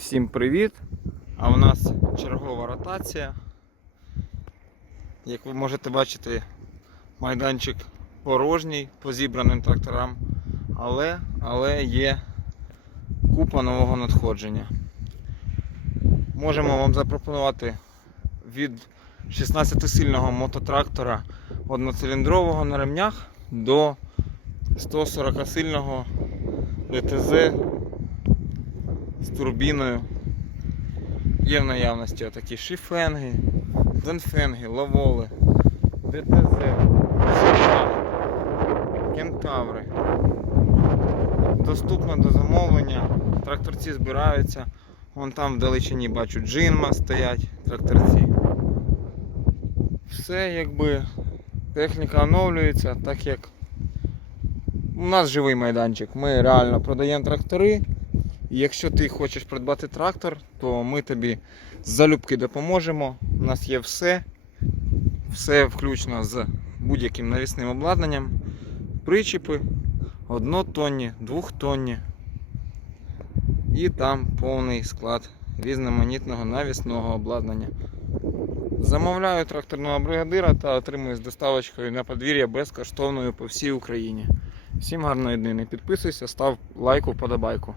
Всім привіт! А у нас чергова ротація. Як ви можете бачити, майданчик порожній по зібраним тракторам, але, але є купа нового надходження. Можемо вам запропонувати від 16-сильного мототрактора одноциліндрового на ремнях до 140-сильного ДТЗ з турбіною. Є в наявності отакі шифенги, денфенги, лаволи, ДТЗ, кентаври. Доступно до замовлення. Тракторці збираються. Вон там в далечині бачу джинма стоять тракторці. Все якби техніка оновлюється, так як у нас живий майданчик. Ми реально продаємо трактори. Якщо ти хочеш придбати трактор, то ми тобі залюбки допоможемо. У нас є все, все включно з будь-яким навісним обладнанням. Причіпи однотонні, двохтонні. І там повний склад різноманітного навісного обладнання. Замовляю тракторного бригадира та отримую з доставочкою на подвір'я безкоштовною по всій Україні. Всім гарної дни. Не підписуйся, став лайку, вподобайку.